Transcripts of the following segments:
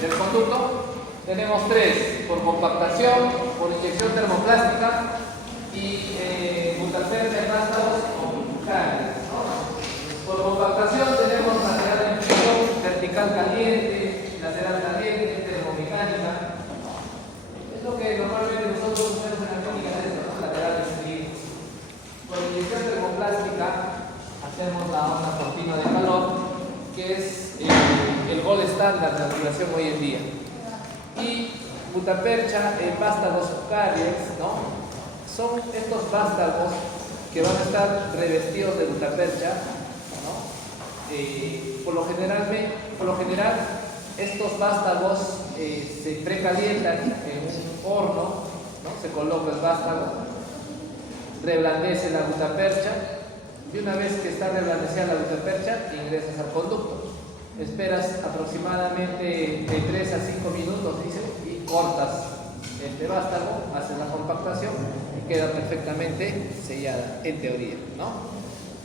del conducto tenemos tres: por compactación, por inyección termoplástica y butapercha en vástagos cálidos, ¿no? Por compactación tenemos lateral de infusión, vertical caliente, lateral caliente, termomecánica. Es lo que normalmente nosotros hacemos en la clínica de esto, ¿no? Lateral de infusión. Por inyección termoplástica hacemos la onda continua de calor, que es el gol estándar de la duración hoy en día. Y butapercha en vástagos cálidos, ¿no? Son estos vástagos que van a estar revestidos de butapercha, ¿no? Por lo general, estos vástagos se precalientan en un horno, ¿no? Se coloca el vástago, reblandece la butapercha, y una vez que está reblandecida la butapercha, ingresas al conducto. Esperas aproximadamente de 3 a 5 minutos, dice, y cortas este vástago, haces la compactación y queda perfectamente sellada, en teoría, ¿no?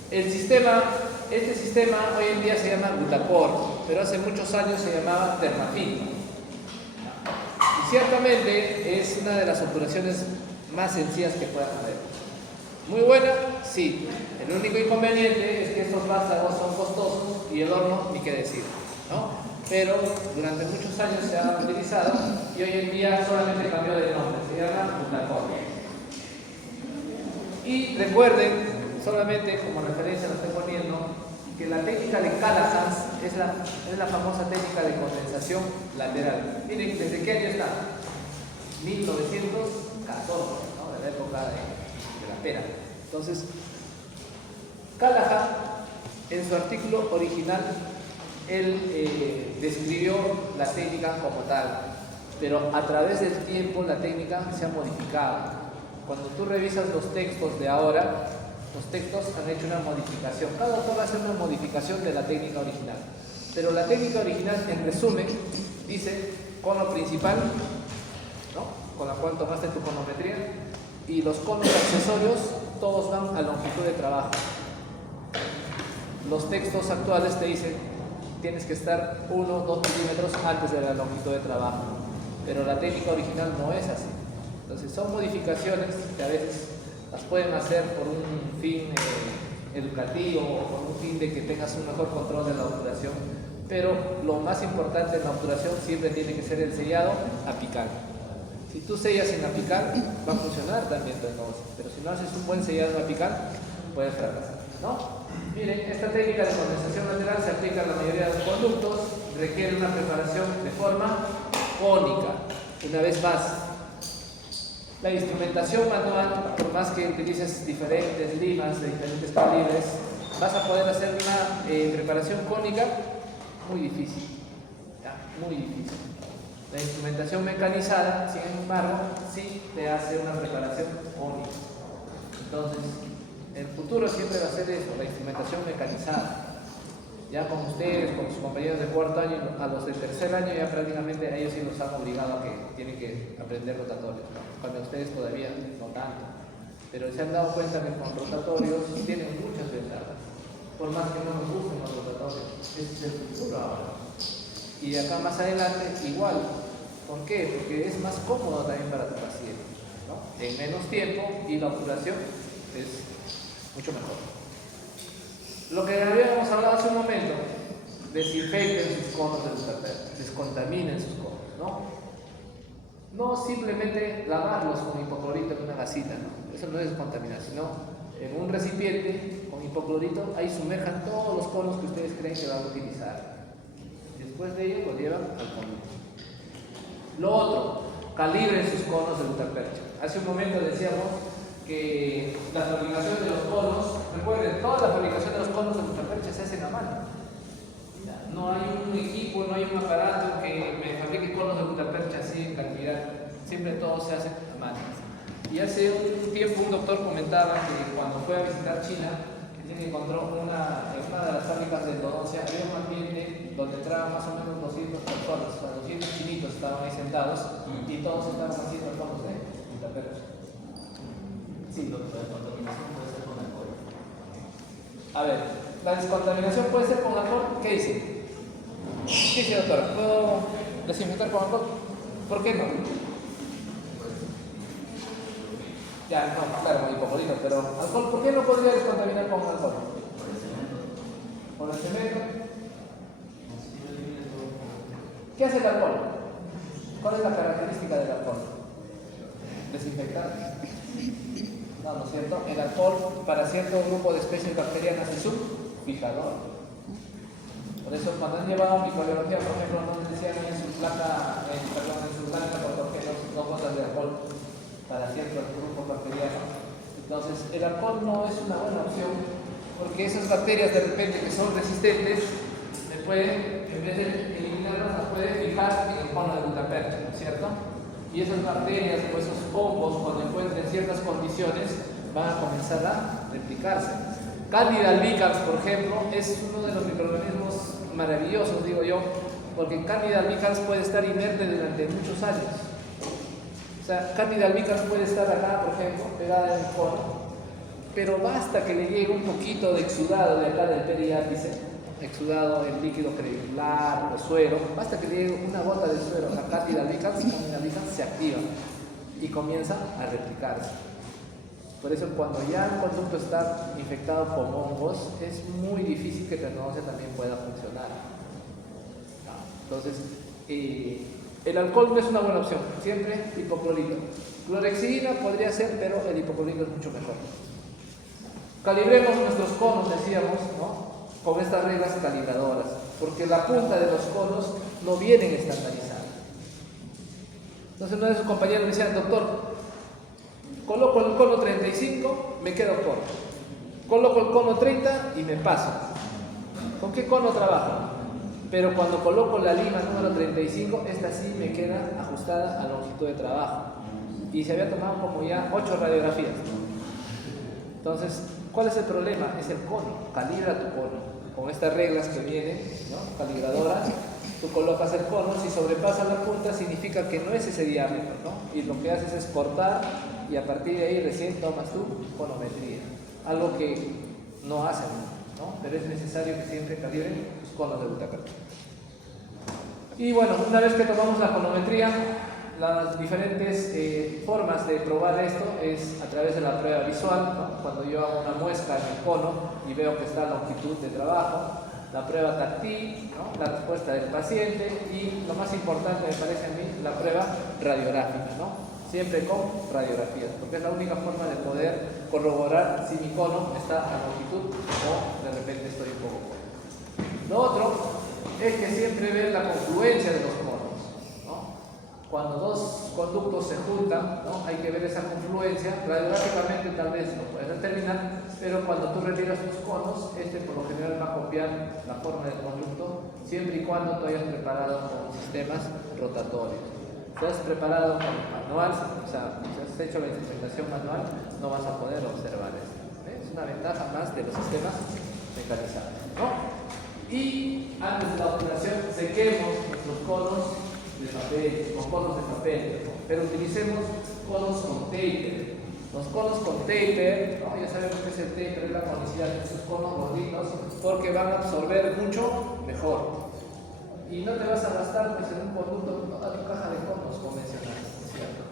Este sistema hoy en día se llama Butacor, pero hace muchos años se llamaba Thermafil. Y ciertamente es una de las obturaciones más sencillas que puedan haber. Muy buena, sí. El único inconveniente es que estos vástagos son costosos y el horno ni qué decir, ¿no? Pero durante muchos años se ha utilizado y hoy en día solamente cambió de nombre, se llama Butacor. Y recuerden, solamente como referencia lo estoy poniendo, que la técnica de Callahan es la famosa técnica de condensación lateral. Miren, ¿desde qué año está? 1914, ¿no? De la época de la pera. Entonces, Callahan, en su artículo original, él describió la técnica como tal, pero a través del tiempo la técnica se ha modificado. Cuando tú revisas los textos de ahora, los textos han hecho una modificación. Cada autor va a hacer una modificación de la técnica original. Pero la técnica original, en resumen, dice cono principal, ¿no? Con la cual tomaste tu conometría, y los conos accesorios, todos van a longitud de trabajo. Los textos actuales te dicen tienes que estar 1 o 2 milímetros antes de la longitud de trabajo. Pero la técnica original no es así. Entonces son modificaciones que a veces las pueden hacer por un fin educativo o por un fin de que tengas un mejor control de la obturación, pero lo más importante en la obturación siempre tiene que ser el sellado apical. Si tú sellas sin apical, va a funcionar también tu negocio, pero si no haces un buen sellado apical, puedes fracasar, ¿no? Miren, esta técnica de condensación lateral se aplica a la mayoría de los conductos, requiere una preparación de forma cónica. Una vez más, la instrumentación manual, por más que utilices diferentes limas de diferentes calibres, vas a poder hacer una preparación cónica muy difícil, ¿ya? Muy difícil. La instrumentación mecanizada, sin embargo, sí te hace una preparación cónica. Entonces, el futuro siempre va a ser eso, la instrumentación mecanizada. Ya con ustedes, con sus compañeros de cuarto año, a los de tercer año ya prácticamente a ellos sí los han obligado a que tienen que aprender rotatorios, ¿no? Cuando ustedes todavía no tanto. Pero se han dado cuenta que con rotatorios tienen muchas ventajas. Por más que no nos gusten los rotatorios, ese es el futuro ahora. Y de acá más adelante igual. ¿Por qué? Porque es más cómodo también para tu paciente, ¿no? En menos tiempo y la obturación es mucho mejor. Lo que habíamos hablado hace un momento, desinfecten sus conos de butapercha, descontaminen sus conos, ¿no? No simplemente lavarlos con hipoclorito en una gasita, ¿no? Eso no es descontaminar, sino en un recipiente con hipoclorito, ahí sumerjan todos los conos que ustedes creen que van a utilizar. Después de ello lo llevan al conducto. Lo otro, calibren sus conos de butapercha. Hace un momento decíamos que la fabricación de los conos, recuerden, toda la fabricación de los conos de butapercha se hace a mano. No hay un equipo, no hay un aparato que me fabrique conos de butapercha así en cantidad. Siempre todo se hace a mano. Y hace un tiempo un doctor comentaba que cuando fue a visitar China, que encontró en una de las fábricas de endodoncia, había un ambiente donde entraban más o menos 200 personas, o sea, 200 chinitos estaban ahí sentados y todos estaban haciendo conos de butapercha. Sí, doctor, la contaminación puede ser con alcohol. A ver, la descontaminación puede ser con alcohol. ¿Qué dice? ¿Qué dice, doctor? ¿Puedo desinfectar con alcohol. ¿Por qué no? Ya, no, claro, con hipoclorito, pero alcohol, ¿por qué no podría descontaminar con alcohol? ¿Con el cemento? ¿Qué hace el alcohol? ¿Cuál es la característica del alcohol? Desinfectar. No, ¿no es cierto? El alcohol para cierto grupo de especies bacterianas es un fijador. Por eso cuando han llevado microbiología, por ejemplo, no les decían en su placa, en su blanca dos gotas de alcohol para ciertos grupos bacterianos. Entonces, el alcohol no es una buena opción porque esas bacterias de repente que son resistentes, se pueden, en vez de eliminarlas, las pueden fijar en el cono de Guttapercha, ¿no es cierto? Y esas bacterias o esos hongos, cuando encuentren ciertas condiciones, van a comenzar a replicarse. Candida albicans, por ejemplo, es uno de los microorganismos maravillosos, digo yo, porque Candida albicans puede estar inerte durante muchos años. O sea, Candida albicans puede estar acá, por ejemplo, pegada en el cono, pero basta que le llegue un poquito de exudado de acá del periápice, exudado en líquido credular o suero, basta que le llegue una gota de suero a Candida albicans se activa y comienza a replicarse. Por eso cuando ya el conducto está infectado con hongos, es muy difícil que el negocio también pueda funcionar. Entonces, el alcohol no es una buena opción, siempre hipoclorito. Clorhexidina podría ser, pero el hipoclorito es mucho mejor. Calibremos nuestros conos, decíamos, ¿no? Con estas reglas calibradoras, porque la punta de los conos no vienen estandarizadas. Entonces uno de sus compañeros me decía, doctor, coloco el cono 35, me quedo corto. Coloco el cono 30 y me paso. ¿Con qué cono trabajo? Pero cuando coloco la lima número 35, esta sí me queda ajustada a longitud de trabajo. Y se había tomado como ya 8 radiografías. Entonces, ¿cuál es el problema? Es el cono. Calibra tu cono. Con estas reglas que vienen, ¿no? Calibradoras, tú colocas el cono, si sobrepasa la punta significa que no es ese diámetro, ¿no? Y lo que haces es cortar y a partir de ahí recién tomas tu conometría. Algo que no hacen, ¿no? Pero es necesario que siempre calibren tus conos de Guttapercha. Y bueno, una vez que tomamos la conometría, las diferentes formas de probar esto es a través de la prueba visual, ¿no? Cuando yo hago una muestra en el cono y veo que está a longitud de trabajo, la prueba táctil, ¿no? La respuesta del paciente y lo más importante me parece a mí, la prueba radiográfica, ¿no? Siempre con radiografías, porque es la única forma de poder corroborar si mi cono está a longitud o de repente estoy un poco corto. Lo otro es que siempre ver la confluencia de los conos, ¿no? Cuando dos conductos se juntan, ¿no? Hay que ver esa confluencia. Radiográficamente tal vez lo puedes determinar, pero cuando tú retiras tus conos, por lo general va a copiar la forma del conducto, siempre y cuando tú hayas preparado con sistemas rotatorios. Si has preparado con manual, o sea, si has hecho la instrumentación manual, no vas a poder observar esto. Es una ventaja más de los sistemas mecanizados, ¿no? Y antes de la operación, sequemos nuestros conos de papel, con conos de papel, ¿no? Pero utilicemos conos con taper. Los conos con taper, ¿no? Ya sabemos que es el taper, es la conicidad de estos conos gorditos, porque van a absorber mucho mejor. Y no te vas a gastar pues, en un conducto toda tu caja de conos convencionales, ¿no es cierto?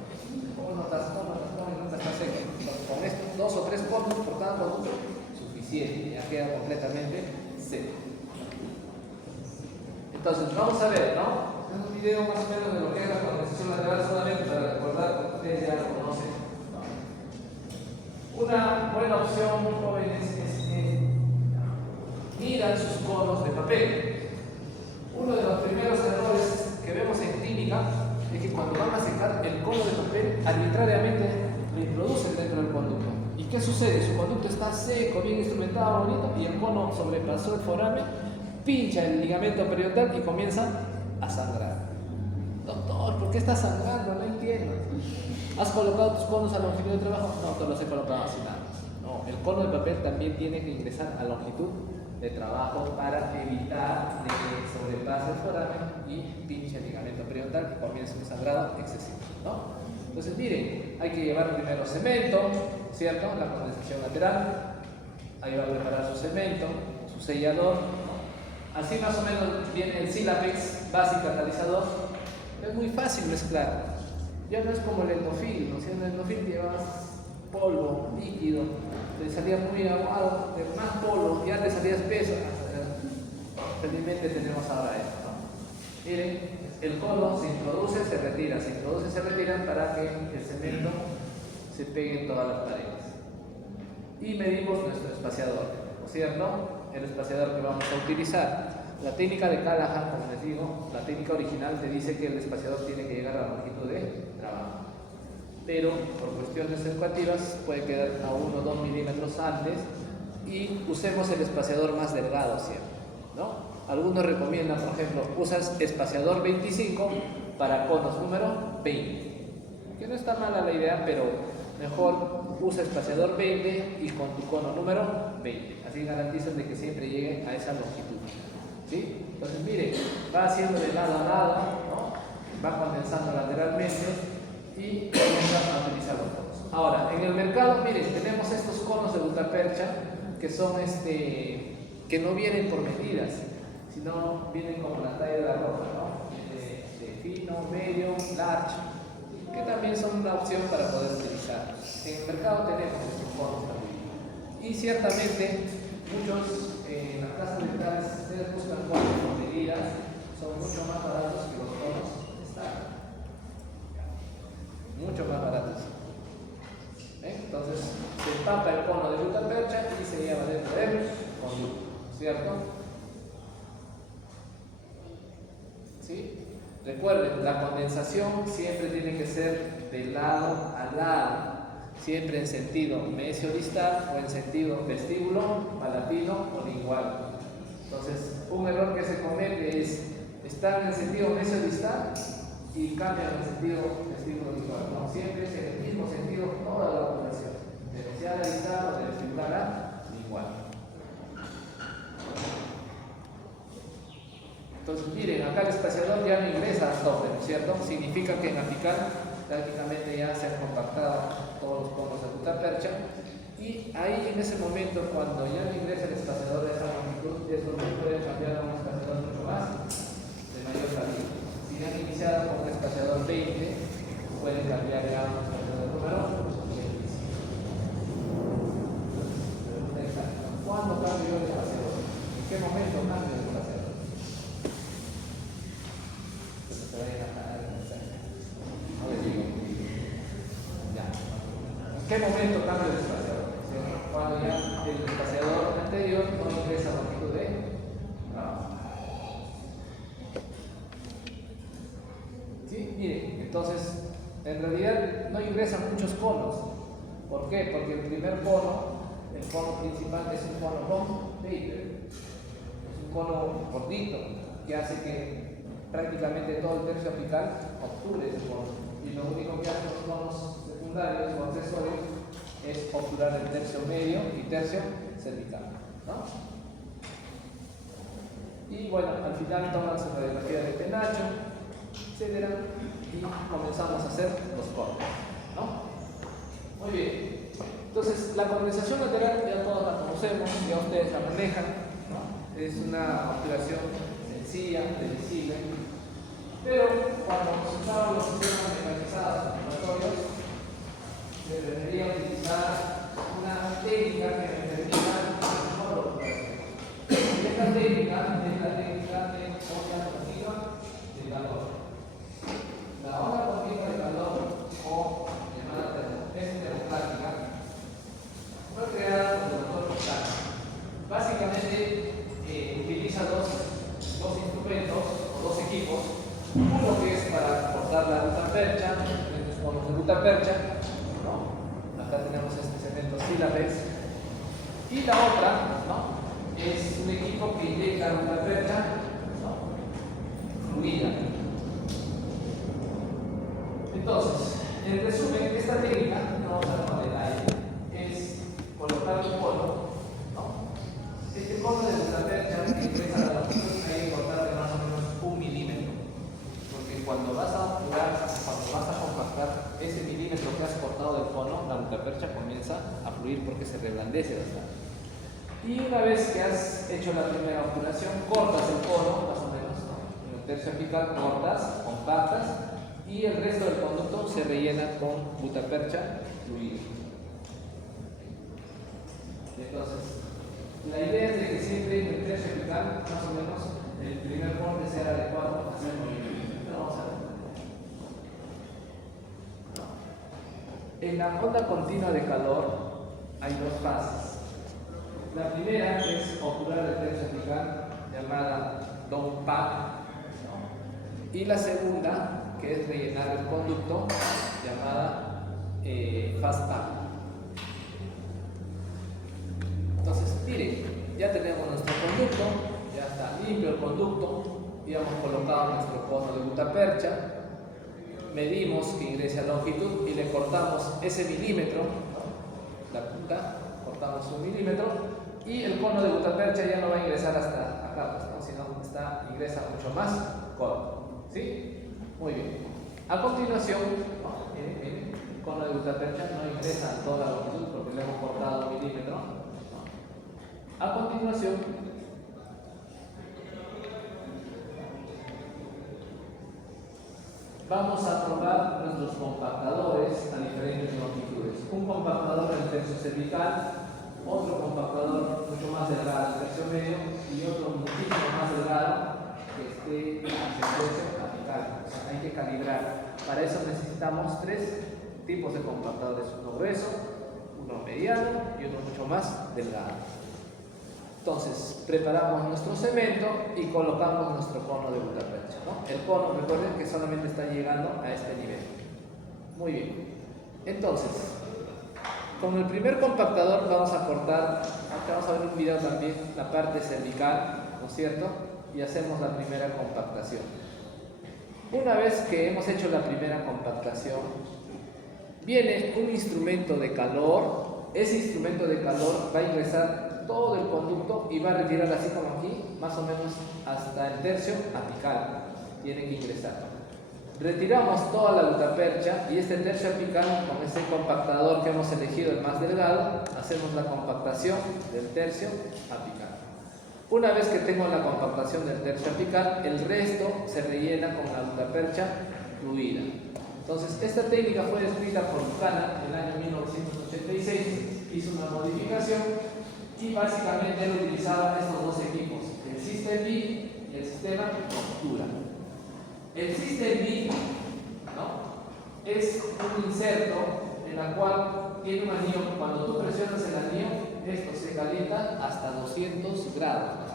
Cono tras cono, y nunca está seco. Con estos 2 o 3 conos por cada conducto, suficiente, ya queda completamente seco. Entonces, vamos a ver, ¿no? Es un video más o menos de lo que es la condensación lateral, solamente para recordar que ustedes ya lo conocen, ¿no? Una buena opción, muy jóvenes, es que miran sus conos de papel. Uno de los primeros errores que vemos en clínica es que cuando van a secar el cono de papel, arbitrariamente lo introducen dentro del conducto. ¿Y qué sucede? Su conducto está seco, bien instrumentado, bonito, y el cono sobrepasó el foramen, pincha el ligamento periodontal y comienza a sangrar. Doctor, ¿por qué está sangrando? No entiendo. ¿Has colocado tus conos a longitud de trabajo? No, te los he colocado así nada más. No, el cono de papel también tiene que ingresar a longitud de trabajo para evitar de que sobrepase el foramen y pinche el ligamento periodontal y comience un sangrado excesivo, ¿no? Entonces, miren, hay que llevar primero cemento, ¿cierto? La condensación lateral. Ahí va a preparar su cemento, su sellador, ¿no? Así más o menos viene el Silapex básico catalizador. fácil mezclar. Ya no es como el endofil, ¿no? Si en el endofil llevas polvo, líquido, te salía muy aguado, de más polvo, ya te salía espeso. Felizmente tenemos ahora esto, ¿no? Miren, el cono se introduce, se retira, se introduce, se retira para que el cemento se pegue en todas las paredes. Y medimos nuestro espaciador, ¿no es cierto? El espaciador que vamos a utilizar. La técnica de Callahan, como les digo, la técnica original te dice que el espaciador tiene que llegar a la longitud de trabajo. Pero por cuestiones educativas puede quedar a 1 o 2 milímetros antes y usemos el espaciador más delgado siempre, ¿no? Algunos recomiendan, por ejemplo, usas espaciador 25 para conos número 20. Que no está mala la idea, pero mejor usa espaciador 20 y con tu cono número 20. Así garantizan de que siempre llegue a esa longitud. ¿Sí? Entonces, mire, va haciendo de lado a lado, ¿no? Va condensando lateralmente y comienza a utilizar los conos. Ahora, en el mercado, miren, tenemos estos conos de gutapercha que son que no vienen por medidas, sino vienen como la talla de la ropa, ¿no? De fino, medio, large, que también son una opción para poder utilizar. En el mercado tenemos estos conos también. Y ciertamente, muchos en las casas dentales, ustedes buscan conos con medidas, son mucho más baratos que los conos estándar. Mucho más baratos. Entonces, se empapa el cono de gutapercha y se lleva dentro del conducto, ¿cierto? ¿Sí? Recuerden, la condensación siempre tiene que ser de lado a lado, siempre en sentido mesio-distal o en sentido vestíbulo, palatino o lingual. Entonces, un error que se comete es estar en el sentido mesio-distal y cambian el sentido vestíbulo lingual. No, siempre es en el mismo sentido toda la operación, de mesial a distal o de vestibular a lingual. Entonces, miren, acá el espaciador ya no ingresa al tope, ¿no es cierto? Significa que en apical prácticamente ya se han compactado todos los conos de gutapercha. Y ahí, en ese momento, cuando ya no ingresa el espaciador de esa longitud, es donde pueden cambiar a un espaciador mucho más de mayor calibre. Si han iniciado con un espaciador 20, pueden cambiar ya a un espaciador número 25. ¿Cuándo cambio el espaciador? ¿En qué momento cambio el espaciador? ¿En qué momento cambia el espaciador? Cuando ya el espaciador anterior no ingresa a longitud de trabajo. ¿Sí? Miren, entonces, en realidad no ingresan muchos conos. ¿Por qué? Porque el primer cono, el cono principal, es un cono con paper. Es un cono gordito que hace que prácticamente todo el tercio apical obture ese cono. Y lo único que hacen los conos secundarios o accesorios es obturar el tercio medio y tercio cervical, ¿no? Y bueno, al final toman su radiografía de penacho, etcétera, y comenzamos a hacer los conos, ¿no? Muy bien. Entonces, la condensación lateral ya todos la conocemos, ya ustedes la manejan, ¿no? Es una obturación sencilla, previsible. Pero cuando se usaban los sistemas mecanizados laboratorios, se debería utilizar una técnica que me permita la mejor operación. Esta técnica es la técnica de onda continua de calor. La onda continua de calor, o llamada termoplática, fue creada por el doctor Picard. Básicamente utiliza dos instrumentos o dos equipos. Uno que es para cortar la gutapercha, diferentes conos de gutapercha, ¿no? Acá tenemos este cemento sílabes. Y la otra, ¿no? Es un equipo que inyecta gutapercha, ¿no? Fluida. Entonces, en resumen, esta técnica, no vamos a ver más detalle, es colocar un cono, ¿no? Este cono de gutapercha que ingresa a la longitud hay que cortarle más o menos 1 milímetro. Cuando vas a obturar, cuando vas a compactar ese milímetro que has cortado del cono, la gutapercha comienza a fluir porque se reblandece bastante. Y una vez que has hecho la primera obturación, cortas el cono, más o menos, ¿no? En el tercio apical cortas, compactas y el resto del conducto se rellena con gutapercha fluida. Entonces, la idea es de que siempre en el tercio apical, más o menos, el primer corte sea adecuado para hacer el movimiento. Vamos a ver. En la onda continua de calor hay dos fases. La primera es obturar el tercio apical, llamada down pack, ¿no? Y la segunda, que es rellenar el conducto, llamada fast pack. Entonces, miren, ya tenemos nuestro conducto, ya está limpio el conducto, ya hemos colocado nuestro cono de gutapercha, medimos que ingrese a longitud y le cortamos ese milímetro, ¿no? La punta, cortamos 1 milímetro y el cono de gutapercha ya no va a ingresar hasta acá, ¿no? Sino ingresa mucho más corto, ¿sí? Muy bien. A continuación, ¿no? Miren, el cono de gutapercha no ingresa a toda la longitud porque le hemos cortado 1 milímetro. A continuación, vamos a probar nuestros compactadores a diferentes longitudes. Un compactador en el tercio cervical, otro compactador mucho más delgado en el tercio medio y otro muchísimo más delgado que esté en el tercio apical. O sea, hay que calibrar. Para eso necesitamos 3 tipos de compactadores: uno grueso, uno mediano y uno mucho más delgado. Entonces, preparamos nuestro cemento y colocamos nuestro cono de gutapercha, ¿no? El cono, recuerden que solamente está llegando a este nivel. Muy bien. Entonces, con el primer compactador vamos a cortar, acá vamos a ver un video también, la parte cervical, ¿no es cierto? Y hacemos la primera compactación. Una vez que hemos hecho la primera compactación, viene un instrumento de calor. Ese instrumento de calor va a ingresar todo el conducto y va a retirar así como aquí, más o menos hasta el tercio apical. Tiene que ingresar. Retiramos toda la gutapercha y este tercio apical, con ese compactador que hemos elegido, el más delgado, hacemos la compactación del tercio apical. Una vez que tengo la compactación del tercio apical, el resto se rellena con la gutapercha fluida. Entonces, esta técnica fue descrita por Buchanan en el año 1986, hizo una modificación y básicamente él utilizaba estos dos equipos, el System B y el sistema Octura. El System B, ¿no?, es un inserto en el cual tiene un anillo. Cuando tú presionas el anillo, esto se calienta hasta 200 grados.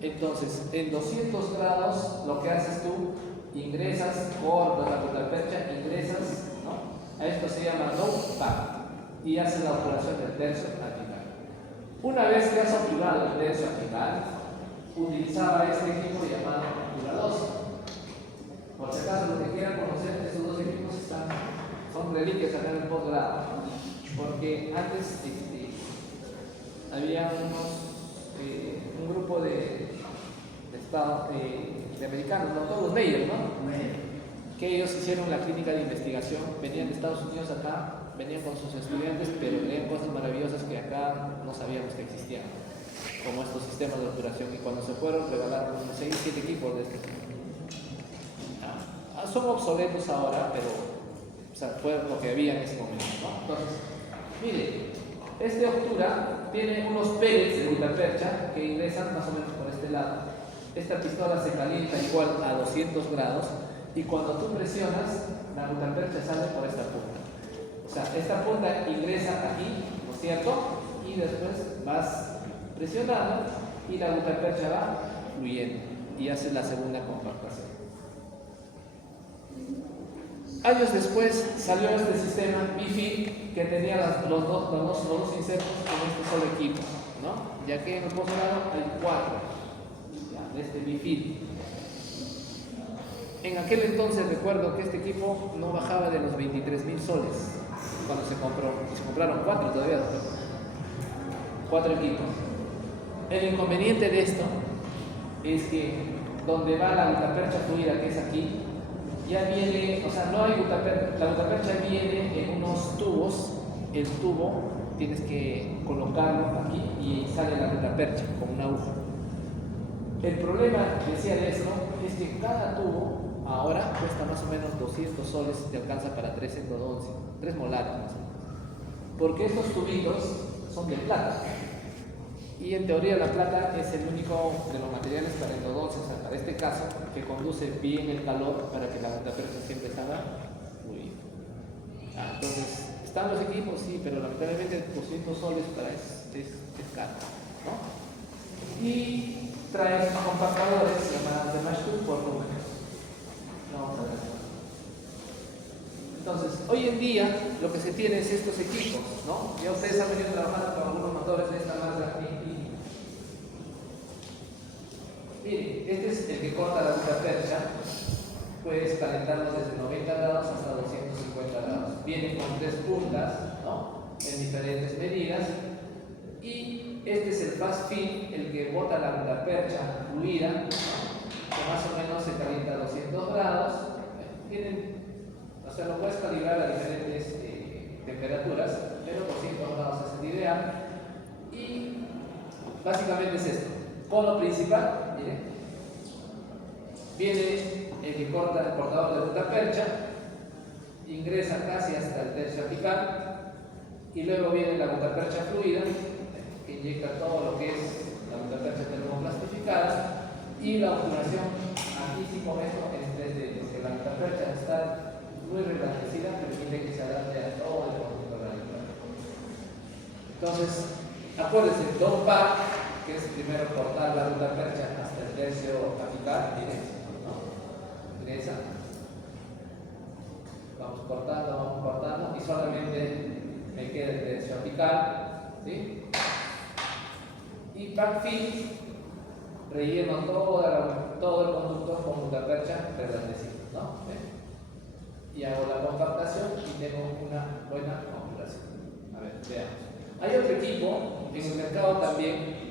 Entonces, en 200 grados, lo que haces tú, ingresas, cortas la gutapercha, ingresas, ¿no?, a esto se llama low pack y haces la operación del tercio apical. Una vez que has obturado el tercio apical, utilizaba este equipo llamado Octura 2. Por si acaso, los que quieran conocer, estos dos equipos son reliquias acá en el posgrado, porque antes había un grupo de americanos, ¿no?, todos los Meyer, ¿no?, que ellos hicieron la clínica de investigación, venían de Estados Unidos acá, venían con sus estudiantes, pero leían cosas maravillosas que acá no sabíamos que existían, como estos sistemas de obturación, y cuando se fueron regalaron 6, 7 equipos de estos. Son obsoletos ahora, pero o sea, fue lo que había en ese momento, ¿no? Entonces, miren, este Octura tiene unos pellets de gutapercha que ingresan más o menos por este lado. Esta pistola se calienta igual a 200 grados y cuando tú presionas, la gutapercha sale por esta punta. O sea, esta punta ingresa aquí, ¿no es cierto? Y después vas presionando y la gutapercha va fluyendo y hace la segunda compactación. Años después salió este sistema BFIT que tenía los dos insertos con este solo equipo, ¿no? Ya que en el posgrado hay 4 de este BFIT. En aquel entonces recuerdo que este equipo no bajaba de los 23.000 soles cuando se compró, y se compraron 4 todavía, 4 equipos. El inconveniente de esto es que donde va la gutapercha fluida, que es aquí, ya viene, o sea, no hay gutapercha, la gutapercha viene en unos tubos. El tubo tienes que colocarlo aquí y sale la gutapercha con una aguja. El problema, decía, de esto es que cada tubo ahora cuesta más más o menos 200 soles te alcanza para 3 endodoncias, 3 molares más o menos. Porque estos tubitos son de plata. Y en teoría la plata es el único de los materiales para endodoncias, o sea, para este caso, que conduce bien el calor para que la percha siempre salga fluida. Entonces, ¿están los equipos? Sí, pero lamentablemente 200 soles para es caro, ¿no? Y trae compactadores llamados de Mashtub por números. No vamos a ver. Entonces, hoy en día lo que se tiene es estos equipos, ¿no? Ya ustedes han venido trabajando con algunos motores de esta marca. Miren, este es el que corta la aguja percha. Puedes calentarlo desde 90 grados hasta 250 grados. Viene con 3 puntas, ¿no? En diferentes medidas. Y este es el fast feed, el que bota la aguja percha fluida, ¿no? Que más o menos se calienta a 200 grados. O sea, lo puedes calibrar a diferentes temperaturas, pero 200 grados es el ideal. Y básicamente es esto. Cono principal, miren. Viene el que corta el cortador de aguja percha, ingresa casi hasta el tercio apical, y luego viene la aguja percha fluida, que inyecta todo lo que es la aguja percha termoplastificada, y la obturación aquí sí con esto en 3D, porque la aguja percha está muy reblandecida, permite que se adapte a todo el conjunto de la aguja. Entonces, acuérdense, dos pack, que es primero cortar la aguja percha hasta el tercio apical, ¿no? Ingresa. Vamos cortando, y solamente me queda el tercio apical, ¿sí? Y backfill, relleno todo el conducto con aguja percha reblandecida, ¿no? Y hago la compactación y tengo una buena configuración. A ver, veamos. Hay otro equipo en el mercado también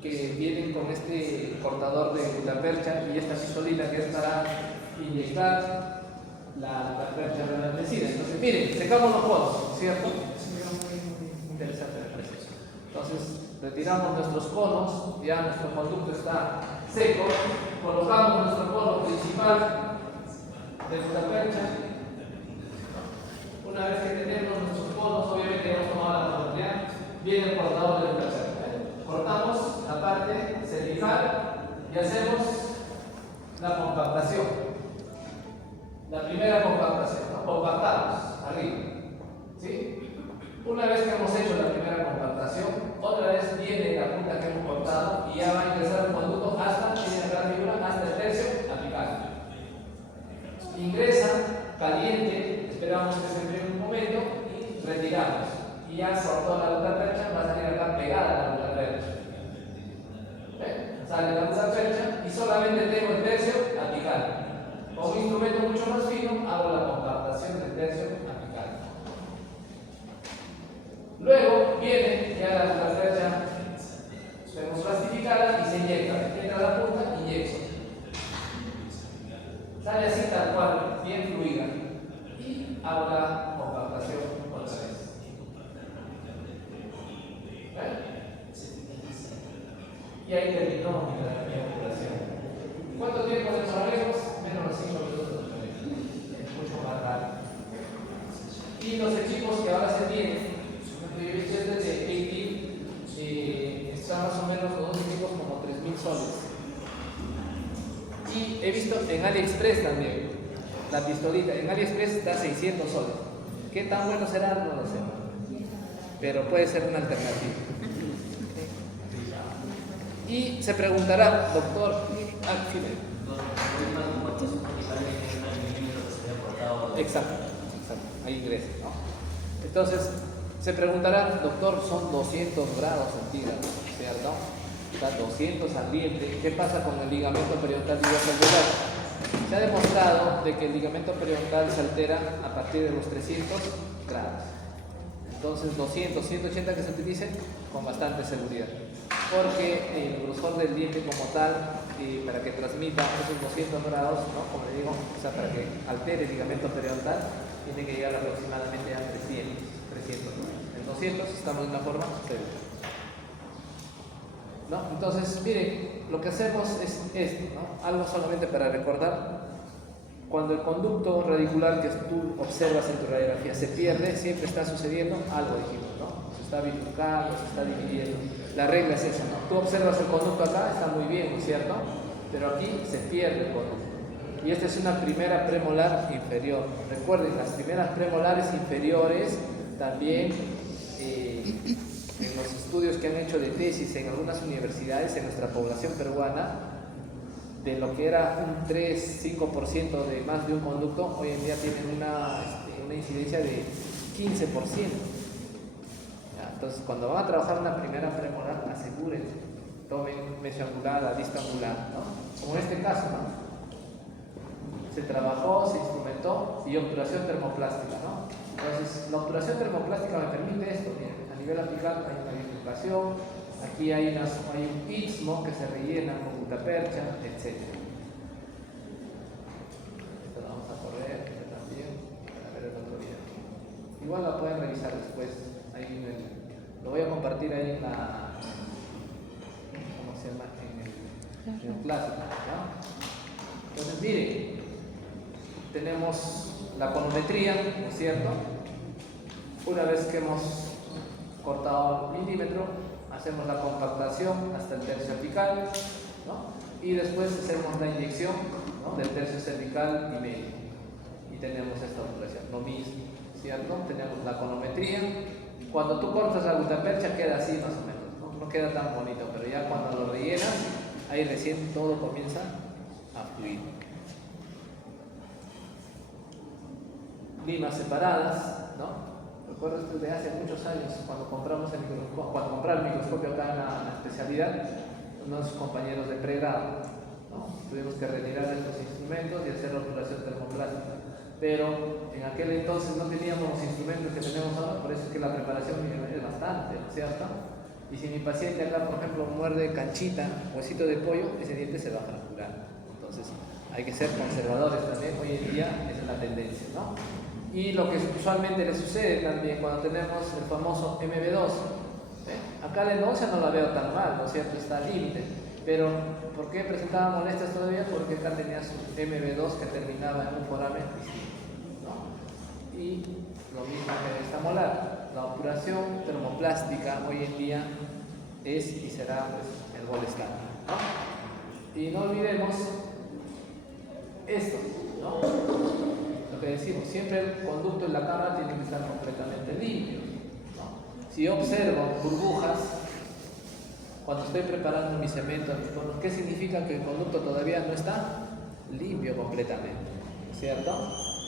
que vienen con este cortador de aguja percha y esta pistolita que es para inyectar la percha reblandecida. Entonces, miren, secamos los conos, ¿cierto? Muy interesante el proceso. Entonces, retiramos nuestros conos, ya nuestro conducto está seco, colocamos nuestro cono principal de aguja percha. Una vez que tenemos nuestros conos, obviamente hemos tomado la oportunidad, viene el cortador de aguja percha. Cortamos la parte cervical y hacemos la compactación. La primera compactación, ¿no? Compactamos arriba, ¿sí? Una vez que hemos hecho la primera compactación, otra vez viene la punta que hemos cortado y ya va a ingresar el conducto hasta, tiene la figura, hasta el tercio apical. Ingresa caliente, esperamos que se enfríe un momento y retiramos. Y ya cortó la aguja percha, va a salir acá pegada a la aguja percha. Sale la aguja percha y solamente tengo el tercio apical. Con un instrumento mucho más fino hago la compactación del tercio apical. Luego viene ya la aguja percha termoplastificada y se inyecta. Entra la punta, inyecto. Sale así tal cual, bien fluida. Y hago la compactación otra vez. Y ahí terminó mi operación. ¿Cuánto tiempo demoraremos? Menos de 5 minutos. Es mucho más rápido. Y los equipos que ahora se tienen, este de AT, están más o menos los dos equipos como 3.000 soles. Y he visto en AliExpress también, la pistolita, en AliExpress está 600 soles. ¿Qué tan bueno será? No lo sé. Pero puede ser una alternativa. Y se preguntará, doctor, exacto, ahí ingresa, ¿no? Entonces, se preguntará, doctor, son 200 grados centígrados, ¿cierto? Está 200 ambiente, ¿qué pasa con el ligamento periodontal ilioalveolar? Se ha demostrado de que el ligamento periodontal se altera a partir de los 300 grados. Entonces 200, 180 que se utilicen con bastante seguridad. Porque el grosor del diente como tal, para que transmita esos 200 grados, ¿no? Como le digo, o sea, para que altere el ligamento periodontal, tiene que llegar aproximadamente a 300. En 200 estamos de una forma segura. ¿No? Entonces, miren, lo que hacemos es esto, ¿no? Algo solamente para recordar. cuando el conducto radicular que tú observas en tu radiografía se pierde, siempre está sucediendo algo, dijimos, ¿no? Se está bifurcando, se está dividiendo. La regla es esa, ¿no? Tú observas el conducto acá, está muy bien, ¿no es cierto? Pero aquí se pierde el conducto. Y esta es una primera premolar inferior. Recuerden, las primeras premolares inferiores también en los estudios que han hecho de tesis en algunas universidades en nuestra población peruana, de lo que era un 3-5% de más de un conducto, hoy en día tienen una incidencia de 15%. Entonces, cuando van a trabajar una primera premolar, asegúrense, tomen mesioangular, distangular, ¿no? Como en este caso, ¿no? Se trabajó, se instrumentó y obturación termoplástica, ¿no? Entonces, la obturación termoplástica me permite esto, miren, a nivel apical hay una bifurcación, aquí hay un istmo que se rellena con gutapercha, etc. Esto lo vamos a correr también para ver el otro video. Igual la pueden revisar después, ahí lo voy a compartir ahí en la, ¿cómo se llama? En el clásico, ¿no? Entonces, miren, tenemos la conometría, ¿no es cierto? Una vez que hemos cortado el milímetro, hacemos la compactación hasta el tercio apical, ¿no? Y después hacemos la inyección, ¿no? Del tercio cervical y medio. Y tenemos esta obturación, lo mismo, ¿cierto? Tenemos la conometría. Cuando tú cortas la gutapercha queda así más o menos, ¿no? No queda tan bonito, pero ya cuando lo rellenas, ahí recién todo comienza a fluir. Limas separadas, ¿no? Recuerdo esto de hace muchos años, cuando compramos el microscopio acá en la especialidad, unos compañeros de pregrado, ¿no? Tuvimos que retirar estos instrumentos y hacer la obturación termoplástica. Pero en aquel entonces no teníamos los instrumentos que tenemos ahora, por eso es que la preparación es bastante, ¿no es cierto? Y si mi paciente acá, por ejemplo, muerde canchita, huesito de pollo, ese diente se va a fracturar. Entonces, hay que ser conservadores también, hoy en día esa es la tendencia, ¿no? Y lo que usualmente le sucede también cuando tenemos el famoso MB2, acá la endodoncia no la veo tan mal, ¿no es cierto? Está al límite, pero ¿por qué presentaba molestias todavía? Porque acá tenía su MB2 que terminaba en un foramen distinto, ¿no? Y lo mismo que esta molar, la obturación termoplástica hoy en día es y será pues, el gol estándar, ¿no? Y no olvidemos esto, ¿no? Que decimos, siempre el conducto en la cámara tiene que estar completamente limpio, ¿no? Si yo observo burbujas cuando estoy preparando mi cemento, ¿qué significa? Que el conducto todavía no está limpio completamente, ¿cierto?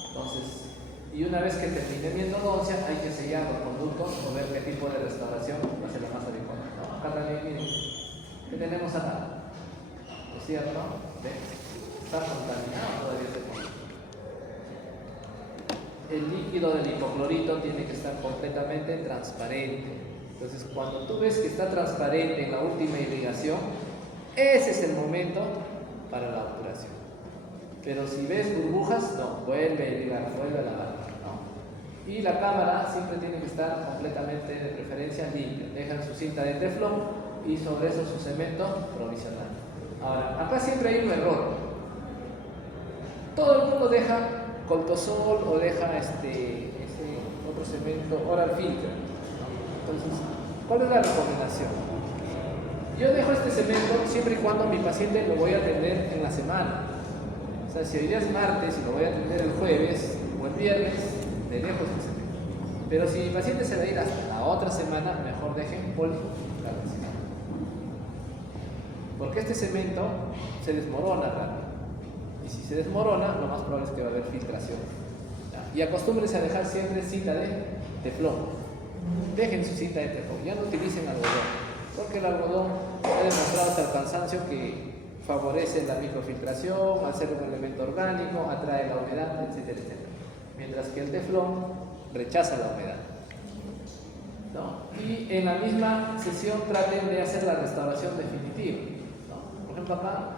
Entonces, y una vez que termine mi endodoncia, hay que sellar los conductos o ver qué tipo de restauración va a ser la más adecuada, ¿no? Acá también, miren, ¿qué tenemos acá? ¿No es cierto? ¿Ves? Está contaminado todavía este conducto. El líquido del hipoclorito tiene que estar completamente transparente. Entonces, cuando tú ves que está transparente en la última irrigación, ese es el momento para la obturación. Pero si ves burbujas, no, vuelve a irrigar, vuelve a lavar, ¿no? Y la cámara siempre tiene que estar completamente, de preferencia, limpia. Dejan su cinta de teflón y sobre eso su cemento provisional. Ahora, acá siempre hay un error. Todo el mundo deja coltosol o deja ese otro cemento oral filter, ¿no? Entonces, ¿cuál es la recomendación? Yo dejo este cemento siempre y cuando mi paciente lo voy a atender en la semana. O sea, si hoy día es martes y lo voy a atender el jueves o el viernes, le dejo este cemento. Pero si mi paciente se va a ir hasta la otra semana, mejor dejen polvo. Porque este cemento se desmorona rápido. Y si se desmorona, lo más probable es que va a haber filtración. Y acostúmbrense a dejar siempre cinta de teflón. Dejen su cinta de teflón, ya no utilicen algodón, porque el algodón ha demostrado hasta el cansancio que favorece la microfiltración, al ser un elemento orgánico, atrae la humedad, etcétera, etcétera. Mientras que el teflón rechaza la humedad, ¿no? Y en la misma sesión traten de hacer la restauración definitiva, ¿no? Por ejemplo acá,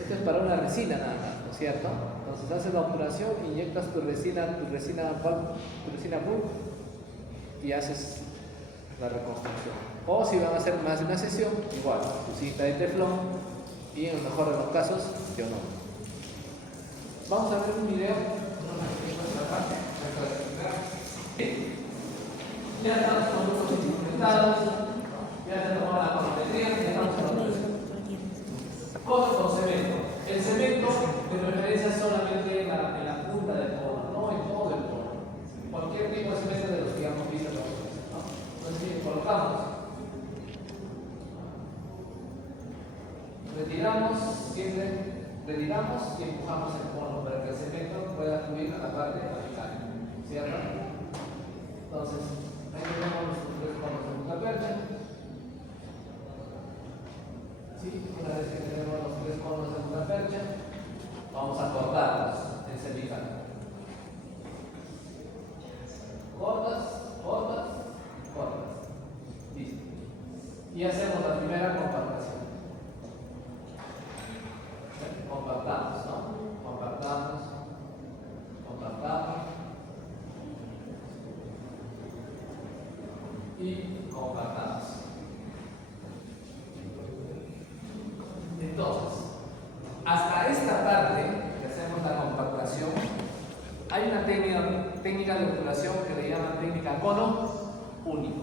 esto es para una resina nada más, ¿no es cierto? Entonces haces la obturación, inyectas tu resina bulk y haces la reconstrucción. O si van a hacer más de una sesión, igual, tu cinta de teflón y en el mejor de los casos, yo no. Vamos a ver un video. Ya estamos con los instrumentados, ya se tomó la cronometría, ya estamos con los cono con cemento. El cemento de preferencia solamente en la punta del cono, no en todo el cono. Cualquier tipo de cemento de los que hemos visto nosotros, ¿no? Entonces, bien, colocamos. Retiramos y empujamos el cono para que el cemento pueda fluir a la parte vertical, ¿cierto? Entonces, ahí tenemos nuestros 3 conos de punta percha. ¿Sí? Una vez que tenemos los 3 conos de punta percha, vamos a cortarlos en cervical. Cortas. Listo. Y hacemos la primera compactación. Compactamos, ¿no? Compactamos. Y compactamos. Entonces, hasta esta parte que hacemos la compactación, hay una técnica de obturación que le llaman técnica cono único.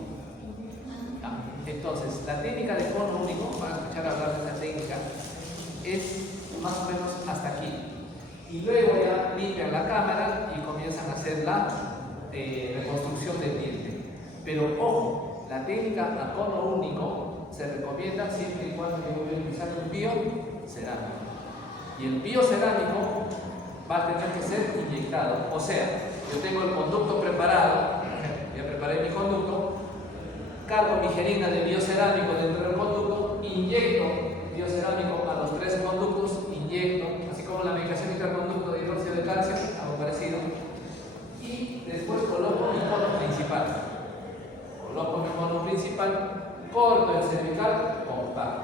Entonces, la técnica de cono único, van a escuchar hablar de esta técnica, es más o menos hasta aquí. Y luego ya limpian la cámara y comienzan a hacer la reconstrucción del diente. Pero ojo, la técnica a cono único se recomienda siempre y cuando yo voy a utilizar un biocerámico. Y el biocerámico va a tener que ser inyectado. O sea, yo tengo el conducto preparado, ya preparé mi conducto, cargo mi jeringa de biocerámico dentro del conducto, inyecto biocerámico a los 3 conductos, inyecto, así como la medicación intraconducto de hidróxido de calcio, algo parecido, y después coloco mi cono principal. Corto el cervical, compacto.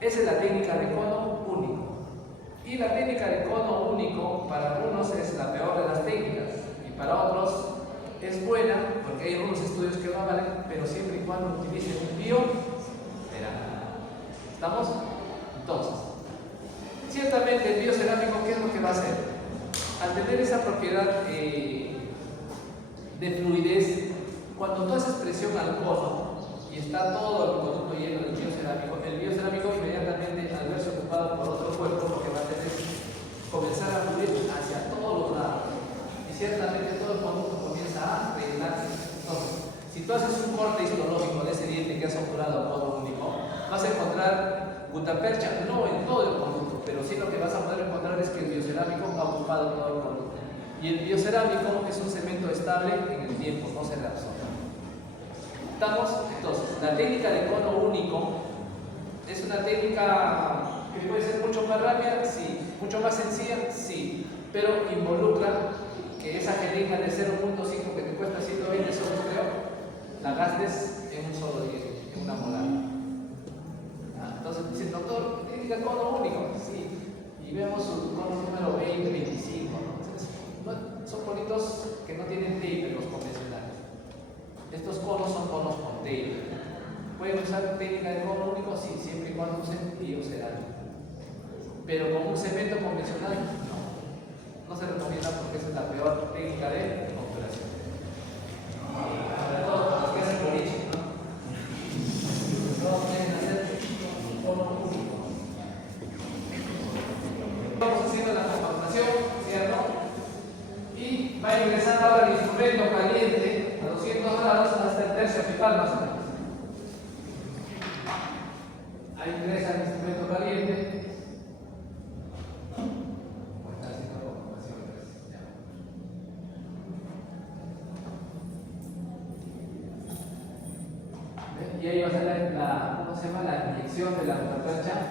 Esa es la técnica de cono único. Y la técnica de cono único para algunos es la peor de las técnicas y para otros es buena porque hay algunos estudios que no valen, pero siempre y cuando utilicen un biocerámico. ¿Estamos? Entonces, ciertamente el biocerámico, ¿qué es lo que va a hacer? Al tener esa propiedad de fluidez, cuando tú haces presión al cono y está todo el conducto lleno del biocerámico, el biocerámico inmediatamente al verse ocupado por otro cuerpo, lo que va a hacer es comenzar a fluir hacia todos los lados. Y ciertamente todo el conducto comienza a rellenarse. Entonces, si tú haces un corte histológico de ese diente que has obturado a cono único, vas a encontrar gutapercha, no en todo el conducto, pero sí lo que vas a poder encontrar es que el biocerámico ha ocupado todo el conducto. Y el biocerámico es un cemento estable en el tiempo, no se reabsorbe. ¿Estamos? Entonces, la técnica de cono único es una técnica que puede ser mucho más rápida, sí, mucho más sencilla, sí, pero involucra que esa jeringa de 0.5 que te cuesta 120 soles, creo, la gastes en un solo diente, en una molar. Entonces dice, doctor, técnica cono único, sí, y vemos su cono número 20, 25, ¿no? Entonces, son conitos que no tienen taper, los convencionales. Estos conos son conos con taper. ¿Pueden usar técnica de cono único? Sí, siempre y cuando usen biocerámico. Pero con un cemento convencional, no se recomienda porque esa es la peor técnica de obturación. Sobre todo los que hacen boliche, ¿no? Todos deben hacer cono único. Vamos haciendo la compactación, ¿cierto? Y va a ingresar ahora el instrumento caliente a 200 grados hasta el tercio apical más o menos. Ahí ingresa el instrumento caliente. Y ahí va a ser ¿cómo se llama? La inyección de la gutapercha